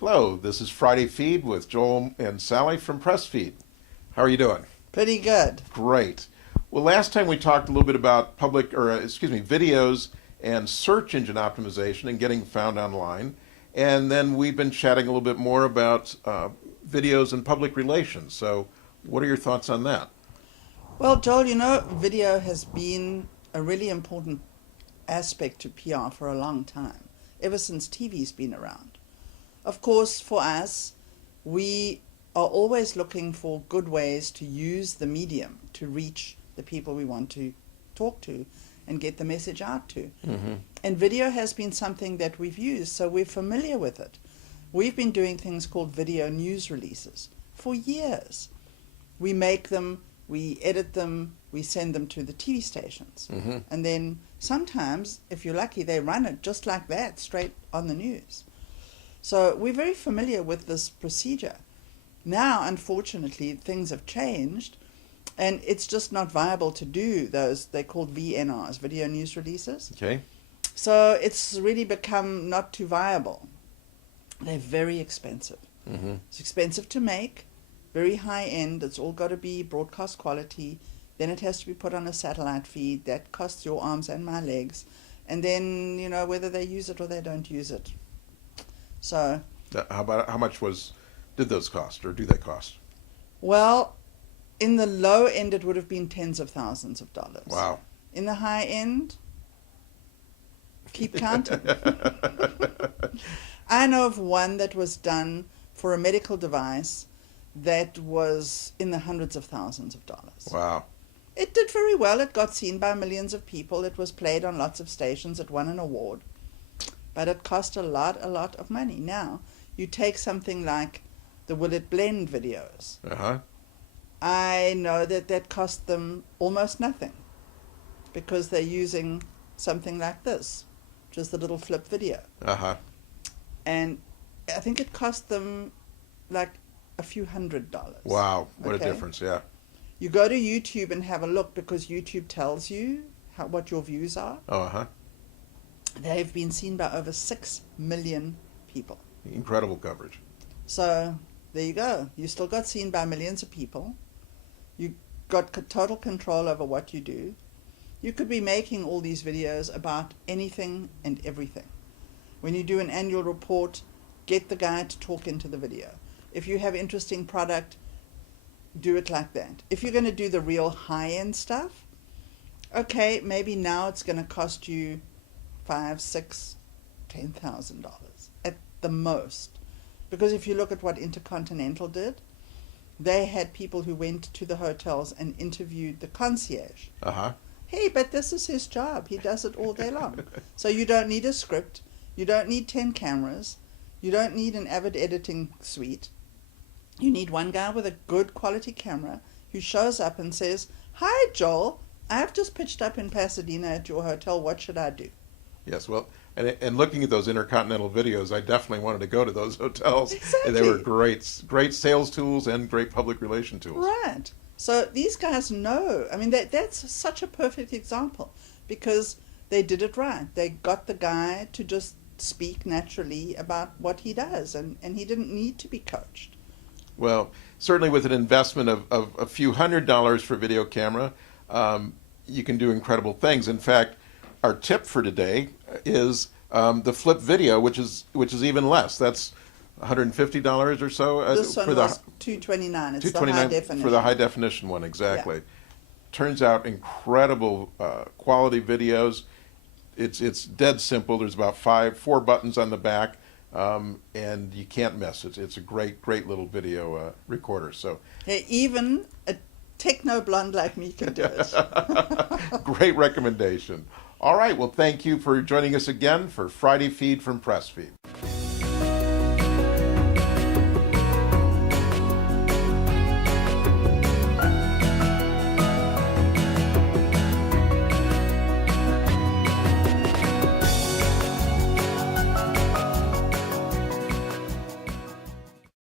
Hello, this is Friday Feed with Joel and Sally from Pressfeed. How are you doing? Pretty good. Great. Well, last time we talked a little bit about videos and search engine optimization and getting found online. And then we've been chatting a little bit more about videos and public relations. So, what are your thoughts on that? Well, Joel, video has been a really important aspect to PR for a long time, ever since TV's been around. Of course, for us, we are always looking for good ways to use the medium to reach the people we want to talk to and get the message out to. Mm-hmm. And video has been something that we've used, so we're familiar with it. We've been doing things called video news releases for years. We make them, we edit them, we send them to the TV stations. Mm-hmm. And then sometimes, if you're lucky, they run it just like that, straight on the news. So we're very familiar with this procedure. Now, unfortunately, things have changed, and it's just not viable to do those. They're called VNRs, video news releases. Okay. So it's really become not too viable. They're very expensive. Mm-hmm. It's expensive to make, very high end. It's all got to be broadcast quality. Then it has to be put on a satellite feed. That costs your arms and my legs. And then, whether they use it or they don't use it. So, How much did those cost, or do they cost? well, in the low end, it would have been tens of thousands of dollars. Wow. In the high end, keep counting. I know of one that was done for a medical device that was in the hundreds of thousands of dollars. Wow. It did very well. It got seen by millions of people. It was played on lots of stations. It won an award. But it cost a lot of money. Now, you take something like the Will It Blend videos. Uh-huh. I know that cost them almost nothing because they're using something like this, just the little flip video. Uh-huh. And I think it cost them like a few $100s. Wow. What Okay. a difference, yeah. You go to YouTube and have a look because YouTube tells you what your views are. Oh, uh-huh. They've been seen by over 6 million people. Incredible coverage. So there you go. You still got seen by millions of people. You got total control over what you do. You could be making all these videos about anything and everything. When you do an annual report, get the guy to talk into the video. If you have interesting product, do it like that. If you're going to do the real high-end stuff, okay, maybe now it's going to cost you $5,000, $6,000, $10,000 at the most. Because if you look at what Intercontinental did, they had people who went to the hotels and interviewed the concierge. Uh-huh. Hey, but this is his job. He does it all day long. So you don't need a script. You don't need 10 cameras. You don't need an Avid editing suite. You need one guy with a good quality camera who shows up and says, "Hi, Joel. I've just pitched up in Pasadena at your hotel. What should I do?" Yes, well, and looking at those Intercontinental videos, I definitely wanted to go to those hotels. Exactly. And they were great sales tools and great public relation tools. Right. So these guys know. I mean, that's such a perfect example because they did it right. They got the guy to just speak naturally about what he does, and he didn't need to be coached. Well, certainly with an investment of a few $100s for video camera, you can do incredible things. In fact, our tip for today is the flip video, which is even less. That's $150 or so. This one for was $229. It's the high definition. for the high definition one, exactly. Yeah. Turns out incredible quality videos. It's dead simple. There's about 4 buttons on the back, and you can't miss. It's a great little video recorder. So Hey, even a techno blonde like me can do it. great recommendation. All right. Well, thank you for joining us again for Friday Feed from Pressfeed.